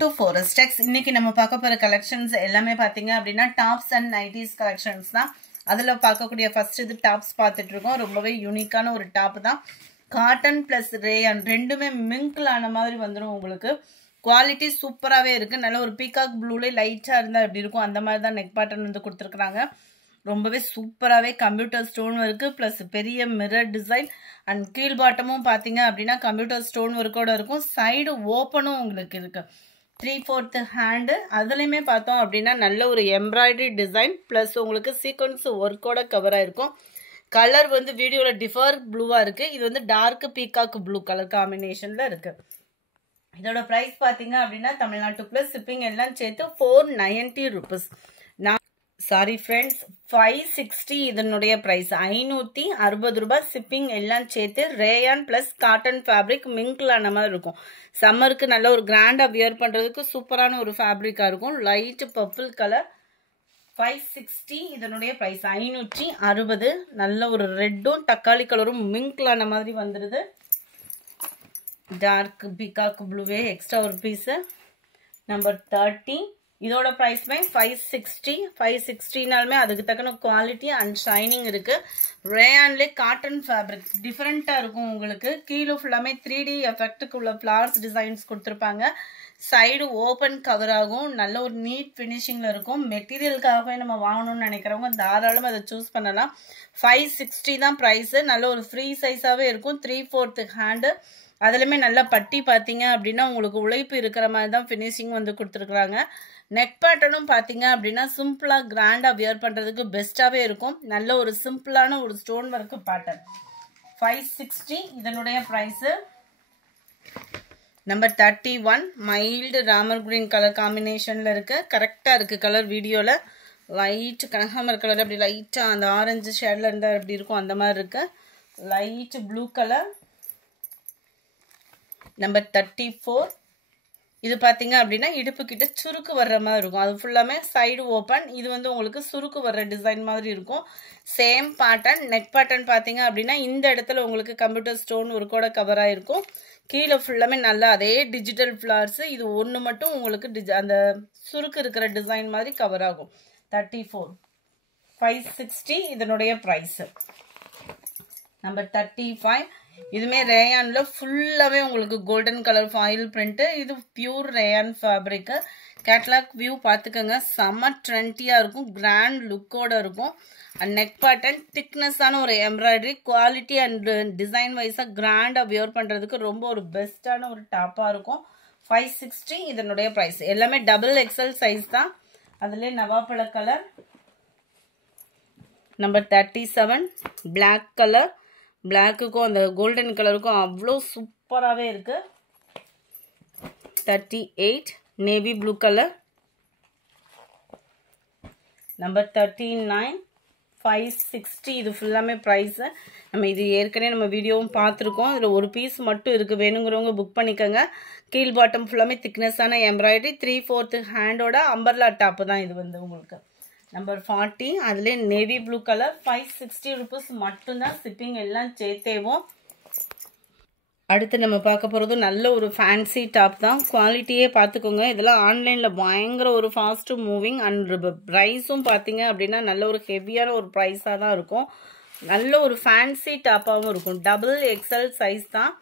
to Forex இன்னைக்கு நம்ம பார்க்க போற கலெக்ஷன்ஸ் எல்லாமே பாத்தீங்க அப்படினா டாப்ஸ் அண்ட் நைட்டிஸ் கலெக்ஷன்ஸ் தான். அதுல பார்க்கக்கூடிய ஃபர்ஸ்ட் இது டாப்ஸ் பார்த்துட்டு இருக்கோம். ரொம்பவே யூனிக்கான ஒரு டாப் தான். காட்டன் பிளஸ் ரேயான் ரெண்டுமே மிங்கிள் ஆன மாதிரி வந்துரும். உங்களுக்கு குவாலிட்டி சூப்பராவே இருக்கு. நல்ல ஒரு பீகாக் ப்ளூல லைட்டா இருந்தா எப்படி இருக்கும் அந்த மாதிரி தான் நெக் பேட்டர்ன் வந்து கொடுத்திருக்காங்க. ரொம்பவே சூப்பராவே கம்ப்யூட்டர் ஸ்டோன் ஒர்க் பிளஸ் பெரிய மிரர் டிசைன் அண்ட் கீழ் பாட்டமும் பாத்தீங்க அப்படின்னா கம்ப்யூட்டர் ஸ்டோன் ஒர்க்கோட இருக்கும். சைடு ஓப்பனும் உங்களுக்கு இருக்கு. 3/4 ஹேண்டு அதுலயுமே பார்த்தோம் அப்படின்னா நல்ல ஒரு எம்ப்ராய்டரி டிசைன் பிளஸ் உங்களுக்கு சீக்வன்ஸ் ஒர்க்கோட கவர் ஆயிருக்கும். கலர் வந்து வீடியோல டிஃபர் ப்ளூவா இருக்கு. இது வந்து டார்க் பீகாக் ப்ளூ கலர் காம்பினேஷன்ல இருக்கு. இதோட பிரைஸ் பாத்தீங்க அப்படின்னா தமிழ்நாட்டுக்குள்ள ஷிப்பிங் எல்லாம் சேர்த்து 490 rupees. சாரி ஃப்ரெண்ட்ஸ் 560 இதனுடைய பிரைஸ் 560 ரூபாய். ஷிப்பிங் எல்லாம் சேர்த்து rayon plus cotton fabric mingle ஆன மாதிரி இருக்கும். சம்மருக்கு நல்ல ஒரு கிராண்டா வியர் பண்றதுக்கு சூப்பரான ஒரு ஃபேப்ரிக்கா இருக்கும். லைட் பர்பிள் கலர் 560 இதனுடைய பிரைஸ் 560. நல்ல ஒரு ரெட்டும் தக்காளி கலரும் மிங்கிள் ஆன மாதிரி வந்துருது. டார்க் பீகாக் ப்ளூவே எக்ஸ்ட்ரா ஒரு பீஸ். நம்பர் 30 இதோட பிரைஸ் 560 அதுக்கு தக்கன குவாலிட்டி அண்ட் ஷைனிங் இருக்கு. ரேயான்ல காட்டன் ஃபேப்ரிக் டிஃபரெண்டா இருக்கும். உங்களுக்கு கீழே ஃபுல்லாமே 3D எஃபெக்டுக்கு உள்ள ஃபிளவர்ஸ் டிசைன்ஸ் கொடுத்துருப்பாங்க. சைடு ஓபன் கவர் ஆகும். நல்ல ஒரு நீட் பினிஷிங்ல இருக்கும். மெட்டீரியலுக்காகவே நம்ம வாங்கணும்னு நினைக்கிறவங்க தாராளமாக அதை சூஸ் பண்ணலாம். 560 தான் பிரைஸ். நல்ல ஒரு ஃப்ரீ சைஸாவே இருக்கும். 3/4 ஹேண்டு அதுலயுமே நல்லா பட்டி பாத்தீங்க அப்படின்னா உங்களுக்கு உழைப்பு இருக்கிற மாதிரி தான் பினிஷிங் வந்து கொடுத்துருக்காங்க. நெக் பேட்டர்னும் பாத்தீங்க அப்படின்னா சிம்பிளா கிராண்டா வியர் பண்றதுக்கு பெஸ்டாவே இருக்கும். நல்ல ஒரு சிம்பிளான ஒரு ஸ்டோன் ஒர்க் பேட்டர்ன் 560 இதனுடைய பிரைஸ். நம்பர் 31 மைல்டு ராமர் கிரீன் கலர் காம்பினேஷன்ல இருக்கு. கரெக்டா இருக்கு கலர் வீடியோல. லைட் கனகாமர் கலர் அப்படி லைட்டா அந்த ஆரஞ்சு ஷேட்ல இருந்தா எப்படி இருக்கும் அந்த மாதிரி இருக்கு. Light blue colour. நம்பர் 34 இது பாத்தீங்க அப்படின்னா இடுப்பு கிட்ட சுருக்கு வர்ற மாதிரி இருக்கும். அது ஃபுல்லாமே சைடு ஓப்பன். இது வந்து உங்களுக்கு சுருக்கு வர்ற டிசைன் மாதிரி இருக்கும். Same pattern. நெக் பேட்டர்ன் பாத்தீங்க அப்படின்னா இந்த இடத்துல உங்களுக்கு கம்ப்யூட்டர் ஸ்டோன் ஒர்க்கோட கவர் ஆயிருக்கும். கீழே ஃபுல்லாமே நல்லா அதே டிஜிட்டல் ஃபிளவர்ஸ். இது ஒன்று மட்டும் உங்களுக்கு அந்த சுருக்கு இருக்கிற டிசைன் மாதிரி கவர் ஆகும். 34 560 இதனுடைய பிரைஸ். நம்பர் 35 இதுமே ரேயான்ல ஃபுல்லாவே உங்களுக்கு கோல்டன் கலர் ஃபாயில் பிரிண்ட். இது pure rayon fabric. Catalogue view பாத்துக்கோங்க. செம்ம ட்ரெண்டியா இருக்கும். கிராண்ட் லுக்கோட இருக்கும். நெக் பேட்டர்ன் திக்னஸான ஒரு எம்ப்ராய்டரி குவாலிட்டி அண்ட் டிசைன் வைஸா கிராண்டா வியர் பண்றதுக்கு ரொம்ப ஒரு பெஸ்டான ஒரு டாப்பா இருக்கும். 560 இதனுடைய பிரைஸ். எல்லாமே XXL சைஸ் தான். அதுல நவாப்பழ கலர். Number 37 black colour. பிளாக்குக்கும் அந்த கோல்டன் கலருக்கும் அவ்வளோ சூப்பராகவே இருக்கு. 38 நேவி ப்ளூ கலர். நம்பர் 39 560 இது ஃபுல்லாமே ப்ரைஸ். நம்ம இது ஏற்கனவே நம்ம வீடியோவும் பார்த்துருக்கோம். இதில் ஒரு பீஸ் மட்டும் இருக்குது. வேணுங்கிறவங்க புக் பண்ணிக்கோங்க. கீழ் பாட்டம் ஃபுல்லாமே திக்னஸான எம்ப்ராய்டரி 3/4 ஹேண்டோட அம்பர்லா டாப்பு தான் இது வந்து உங்களுக்கு. நம்பர் 40 அதுல நேவி ப்ளூ கலர் 560 rupees மட்டும்தான். ஷிப்பிங் எல்லாம் சேர்த்தேவும். அடுத்து நம்ம பார்க்க போறது நல்ல ஒரு ஃபேன்சி டாப் தான். குவாலிட்டியே பார்த்துக்கோங்க. இதெல்லாம் ஆன்லைன்ல பயங்கர ஒரு ஃபாஸ்ட் மூவிங் அண்ட் ப்ரைஸும் பார்த்தீங்க அப்படின்னா நல்ல ஒரு ஹெவியான ஒரு ப்ரைஸாக தான் இருக்கும். நல்ல ஒரு ஃபேன்சி டாப்பாகவும் இருக்கும். XXL சைஸ் தான்.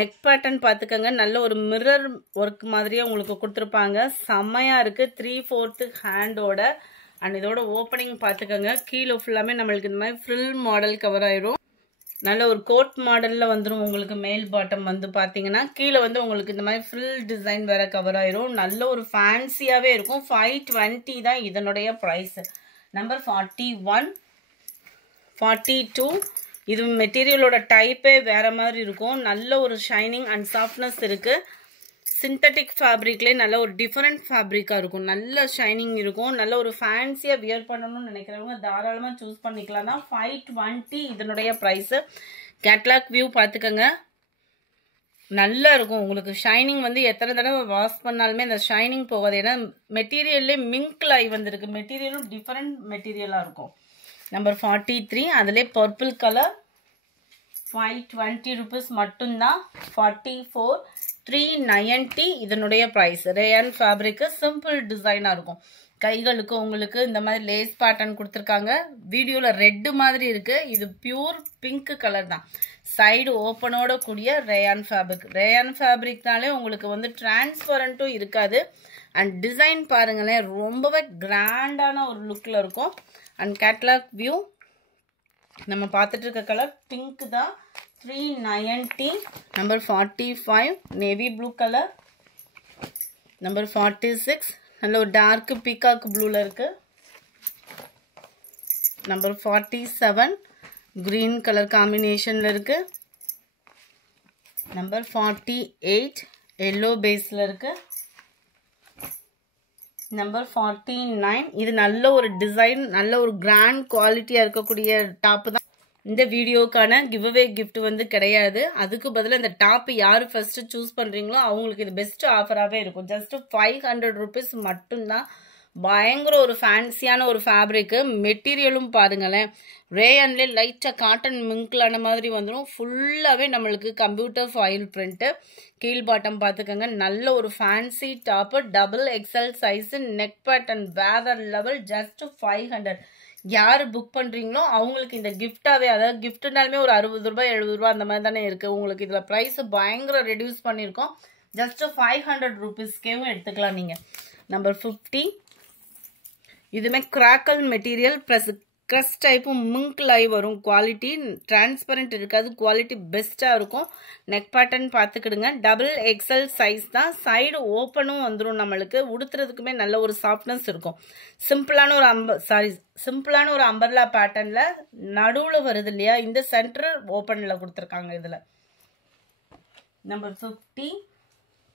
நெக் பேட்டர்ன் பார்த்துக்கோங்க. நல்ல ஒரு மிரர் ஒர்க் மாதிரியே உங்களுக்கு கொடுத்துருப்பாங்க. செம்மையா இருக்கு. 3/4 ஹேண்டோட அண்ட் இதோட ஓப்பனிங் பார்த்துக்கோங்க. கீழே ஃபுல்லாமே நம்மளுக்கு இந்த மாதிரி ஃப்ரில் மாடல் கவர் ஆயிரும். நல்ல ஒரு கோட் மாடல்ல வந்துடும். உங்களுக்கு மேல் பாட்டம் வந்து பாத்தீங்கன்னா கீழே வந்து உங்களுக்கு இந்த மாதிரி ஃப்ரில் டிசைன் வேற கவர் ஆயிரும். நல்ல ஒரு ஃபேன்சியாவே இருக்கும். 520 தான் இதனுடைய பிரைஸ். நம்பர் 41 42 இது மெட்டீரியலோட டைப்பே வேற மாதிரி இருக்கும். நல்ல ஒரு ஷைனிங் அண்ட் சாஃப்ட்னஸ் இருக்கு. சிந்தட்டிக் ஃபேப்ரிக்லேயே நல்ல ஒரு டிஃபரெண்ட் ஃபேப்ரிக்காக இருக்கும். நல்ல ஷைனிங் இருக்கும். நல்ல ஒரு ஃபேன்சியாக வியர் பண்ணணும்னு நினைக்கிறவங்க தாராளமாக சூஸ் பண்ணிக்கலாம் தான். 520 இதனுடைய ப்ரைஸு. கேட்லாக் வியூ பார்த்துக்கோங்க. நல்லா இருக்கும். உங்களுக்கு ஷைனிங் வந்து எத்தனை தடவை வாஷ் பண்ணாலுமே அந்த ஷைனிங் போகாது. ஏன்னா மெட்டீரியல்லே மிங்கிள் ஆகி வந்திருக்கு. மெட்டீரியலும் டிஃபரெண்ட் மெட்டீரியலாக இருக்கும். நம்பர் 43 அதிலே பர்பிள் கலர் 520 rupees மட்டும்தான். 44 390 இதனுடைய ப்ரைஸ். ரேயான் ஃபேப்ரிக்கு சிம்பிள் டிசைனாக இருக்கும். கைகளுக்கு உங்களுக்கு இந்த மாதிரி லேஸ் பேட்டர்ன் கொடுத்துருக்காங்க. வீடியோவில் ரெட்டு மாதிரி இருக்கு, இது பியூர் பிங்க் கலர் தான். சைடு ஓப்பனோட கூடிய ரேயான் ஃபேப்ரிக். ரேயான் ஃபேப்ரிக்னாலே உங்களுக்கு வந்து டிரான்ஸ்பரண்ட்டும் இருக்காது. அண்ட் டிசைன் பாருங்களேன், ரொம்பவே கிராண்டான ஒரு லுக்கில் இருக்கும். அண்ட் கேட்லாக் வியூ நம்ம பார்த்துட்டு இருக்க கலர் பிங்க் தான். 390. Number 45 navy blue colour. Number 46 நல்ல ஒரு டார்க் பீகாக் ப்ளூவில் இருக்கு. நம்பர் 47 கிரீன் கலர் காம்பினேஷனில் இருக்கு. நம்பர் 48 எல்லோ பேஸில் இருக்கு. நம்பர் 49 இது நல்ல ஒரு டிசைன், நல்ல ஒரு கிராண்ட் குவாலிட்டியாக இருக்கக்கூடிய டாப்பு தான். இந்த வீடியோக்கான கிவ் அவே கிஃப்ட் வந்து கிடையாது. அதுக்கு பதிலாக இந்த டாப் யார் ஃபர்ஸ்ட் சூஸ் பண்ணுறீங்களோ அவங்களுக்கு இது பெஸ்ட் ஆஃபராகவே இருக்கும். ஜஸ்ட் 500 rupees மட்டும்தான். பயங்கர ஒரு ஃபேன்சியான ஒரு ஃபேப்ரிக்கு. மெட்டீரியலும் பாருங்களேன், ரேயான்லேயே லைட்டாக காட்டன் மிங்க்லான மாதிரி வந்துடும். ஃபுல்லாகவே நம்மளுக்கு கம்ப்யூட்டர் ஃபாயில் பிரிண்ட்டு. கீழ் பாட்டம் பார்த்துக்கோங்க. நல்ல ஒரு fancy top, double XL size, neck pattern வேற லெவல். ஜஸ்ட் 500. யார் புக் பண்ணுறீங்களோ அவங்களுக்கு இந்த கிஃப்டாகவே, அதாவது கிஃப்ட்னாலுமே ஒரு 60 ரூபாய் 70 ரூபா அந்த மாதிரி தானே இருக்குது. உங்களுக்கு இதில் ப்ரைஸ் பயங்கர ரெடியூஸ் பண்ணியிருக்கோம். ஜஸ்ட் 500 rupeesக்கேவும் எடுத்துக்கலாம் நீங்கள். நம்பர் 50 இதுமே கிராக்கல் மெட்டீரியல் ப்ளஸ் க்ரஸ் டைப்பும் மிங்க் லைவ் வரும். குவாலிட்டி டிரான்ஸ்பரண்ட் இருக்காது, குவாலிட்டி பெஸ்ட்டாக இருக்கும். நெக் பேட்டர்ன் பார்த்துக்கிடுங்க. டபுள் எக்ஸல் சைஸ் தான். சைடு ஓப்பனும் வந்துடும். நம்மளுக்கு உடுத்துறதுக்குமே நல்ல ஒரு சாஃப்ட்னஸ் இருக்கும். சிம்பிளான ஒரு அம்பர்லா பேட்டர்னில் நடுவில் வருது இல்லையா, இந்த சென்டர் ஓப்பனில் கொடுத்துருக்காங்க இதில். நம்பர் 50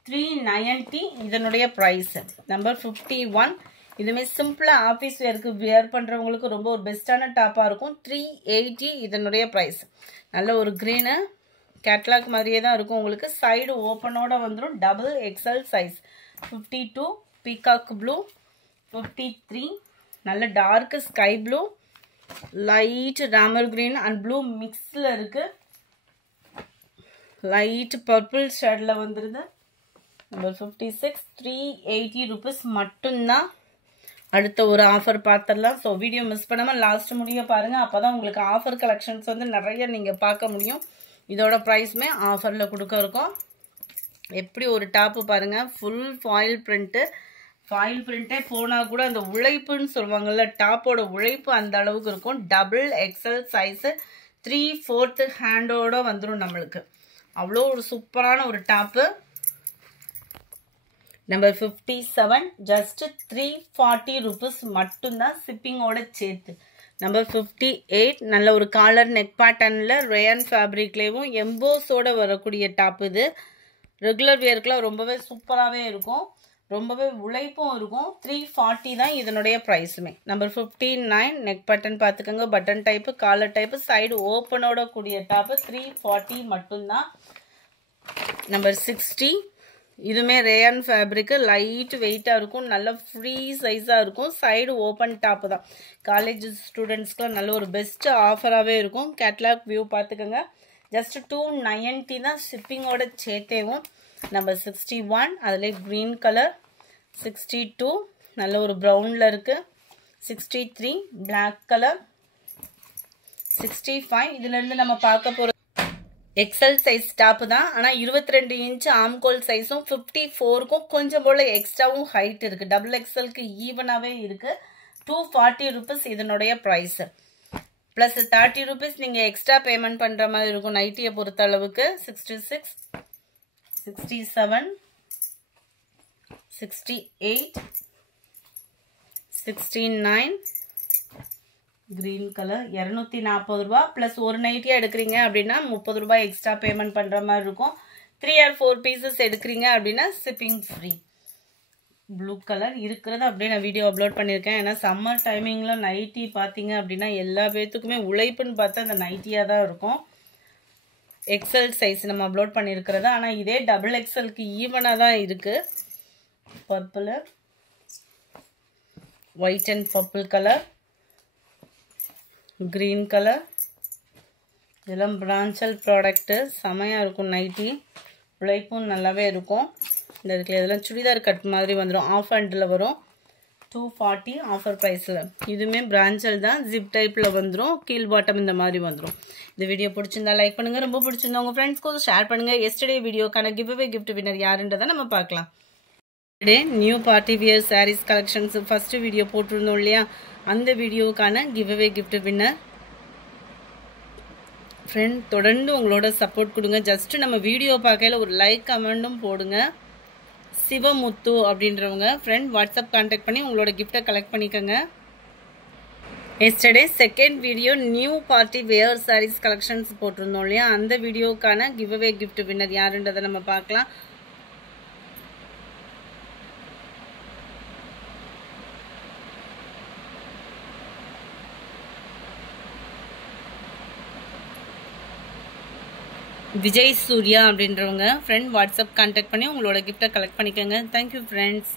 390 இதனுடைய ப்ரைஸ். நம்பர் 51 இதுமே சிம்பிளாக ஆஃபீஸ் வேருக்கு வியர் பண்ணுறவங்களுக்கு ரொம்ப ஒரு பெஸ்ட்டான டாப்பாக இருக்கும். 380 இதனுடைய ப்ரைஸ். நல்ல ஒரு க்ரீனு கேட்லாக் மாதிரியே தான் இருக்கும். உங்களுக்கு சைடு ஓப்பனோட வந்துடும். Double XL size. 52 peacock blue. 53 நல்ல டார்க் ஸ்கை ப்ளூ, லைட் ராமர் கிரீன் அண்ட் ப்ளூ மிக்ஸில் இருக்குது. லைட் பர்பிள் ஷேடில் வந்துடுது. நம்பர் 56 380 rupees மட்டும்தான். அடுத்த ஒரு ஆஃபர் பார்த்துடலாம். ஸோ வீடியோ மிஸ் பண்ணாமல் லாஸ்ட் முடிய பாருங்கள். அப்போ தான் உங்களுக்கு ஆஃபர் கலெக்ஷன்ஸ் வந்து நிறைய நீங்கள் பார்க்க முடியும். இதோட ப்ரைஸுமே ஆஃபரில் கொடுக்க இருக்கோம். எப்படி ஒரு டாப்பு பாருங்கள், ஃபுல் ஃபாயில் பிரிண்ட்டு. ஃபாயில் பிரிண்ட்டே போனால் கூட அந்த உழைப்புன்னு சொல்லுவாங்கள்ல, டாப்போட உழைப்பு அந்த அளவுக்கு இருக்கும். டபுள் எக்ஸல் சைஸு, 3/4 ஹேண்டோட வந்துடும் நம்மளுக்கு. அவ்வளோ ஒரு சூப்பரான ஒரு டாப்பு. நம்பர் 57 ஜஸ்ட் 340 rupees மட்டும்தான், ஷிப்பிங்கோட சேர்த்து. நம்பர் 58 நல்ல ஒரு காலர் நெக் பேட்டர்னில் ரேயான் ஃபேப்ரிக்லேயும் எம்போஸோடு வரக்கூடிய டாப். இது ரெகுலர் வேர்க்கெலாம் ரொம்பவே சூப்பராகவே இருக்கும், ரொம்பவே உழைப்பும் இருக்கும். 340 தான் இதனுடைய ப்ரைஸுமே. நம்பர் 59 நெக் பேட்டர்ன் பார்த்துக்கோங்க. Button type, collar type, side ஓப்பனோட கூடிய டாப்பு. 340 மட்டும்தான். நம்பர் 60 இதுவுமே ரேயான் ஃபேப்ரிக்கு. லைட் வெயிட்டாக இருக்கும், நல்ல ஃப்ரீ சைஸாக இருக்கும். சைடு ஓப்பன் டாப்பு தான். காலேஜ் ஸ்டூடெண்ட்ஸ்க்குலாம் நல்ல ஒரு பெஸ்ட் ஆஃபராகவே இருக்கும். கேட்லாக் வியூ பார்த்துக்கோங்க. ஜஸ்ட் 290 தான் ஷிப்பிங்கோட சேர்த்தேவும். நம்பர் 61 அதில் க்ரீன் கலர். 62 நல்ல ஒரு ப்ரௌனில் இருக்குது. 63 பிளாக் கலர். 65 இதுலேருந்து நம்ம பார்க்க போகிற எக்ஸல் சைஸ் டாப்பு தான். ஆனால் 22 இன்ச் ஆம்கோல் சைஸும் 54க்கும் கொஞ்சம் போல் எக்ஸ்ட்ராவும் ஹைட் இருக்குது. டபுள் எக்ஸலுக்கு ஈவனாகவே இருக்குது. 240 rupees இதனுடைய ப்ரைஸு. ப்ளஸ் 30 rupees நீங்கள் எக்ஸ்ட்ரா பேமெண்ட் பண்ணுற மாதிரி இருக்கும் நைட்டியை பொறுத்த அளவுக்கு. 66 67 68 69 கிரீன் கலர். 240 ரூபா ப்ளஸ் ஒரு நைட்டியாக எடுக்கிறீங்க அப்படின்னா 30 ரூபாய் எக்ஸ்ட்ரா பேமெண்ட் பண்ணுற மாதிரி இருக்கும். 3 or 4 pieces எடுக்கிறீங்க அப்படின்னா ஷிப்பிங் ஃப்ரீ. ப்ளூ கலர் இருக்கிறது அப்படியே நான் வீடியோ அப்லோட் பண்ணியிருக்கேன். ஏன்னா சம்மர் டைமிங்கில் நைட்டி பார்த்தீங்க அப்படின்னா எல்லா பேர்த்துக்குமே உழைப்புன்னு பார்த்தா அந்த நைட்டியாக தான் இருக்கும். எக்ஸல் சைஸ் நம்ம அப்லோட் பண்ணியிருக்கிறது. ஆனால் இதே டபுள் எக்ஸலுக்கு ஈவனாக தான் இருக்குது. Purple, white and purple colour, green colour. இதெல்லாம் பிரான்ச்சல் ப்ராடக்ட்டு, செமையாக இருக்கும் நைட்டி. உழைப்பும் நல்லாவே இருக்கும். இந்த இடத்துல இதெல்லாம் சுடிதார் கட் மாதிரி வந்துடும். ஆஃப் ஹேண்டில் வரும். 240 ஆஃபர் ப்ரைஸில். இதுவுமே பிராஞ்சல் தான். ஜிப் டைப்பில் வந்துடும். கீழ் பாட்டம் இந்த மாதிரி வந்துடும். இந்த வீடியோ பிடிச்சிருந்தா லைக் பண்ணுங்கள். ரொம்ப பிடிச்சிருந்தா உங்கள் ஃப்ரெண்ட்ஸ்க்கு ஷேர் பண்ணுங்கள். எஸ்டர்டே வீடியோக்கான கிவ்அவே கிஃப்ட் வின்னர் யாருன்றதை நம்ம பார்க்கலாம். New party wear sarees collections first video போட்டிருந்தோம் இல்லையா, அந்த வீடியோவுக்கான கிவ்அவே கிஃப்ட் வின்னர். ஃப்ரெண்ட் தொடர்ந்து உங்களோட சப்போர்ட் கொடுங்க. ஜஸ்ட்டு நம்ம வீடியோ பார்க்கையில் ஒரு லைக் கமெண்ட்டும் போடுங்க. சிவமுத்து அப்படின்றவங்க ஃப்ரெண்ட் வாட்ஸ்அப் கான்டாக்ட் பண்ணி உங்களோட கிஃப்டை கலெக்ட் பண்ணிக்கோங்க. Yesterday second video new party wear sarees collections போட்டிருந்தோம் இல்லையா, அந்த வீடியோக்கான கிவ்அவே கிஃப்ட் வின்னர் யாருன்றதை நம்ம பார்க்கலாம். விஜய் சூர்யா அப்படின்றவங்க ஃப்ரெண்ட் வாட்ஸ்அப் கான்டாக்ட் பண்ணி உங்களோட கிஃப்டை கலெக்ட் பண்ணிக்கோங்க. Thank you friends.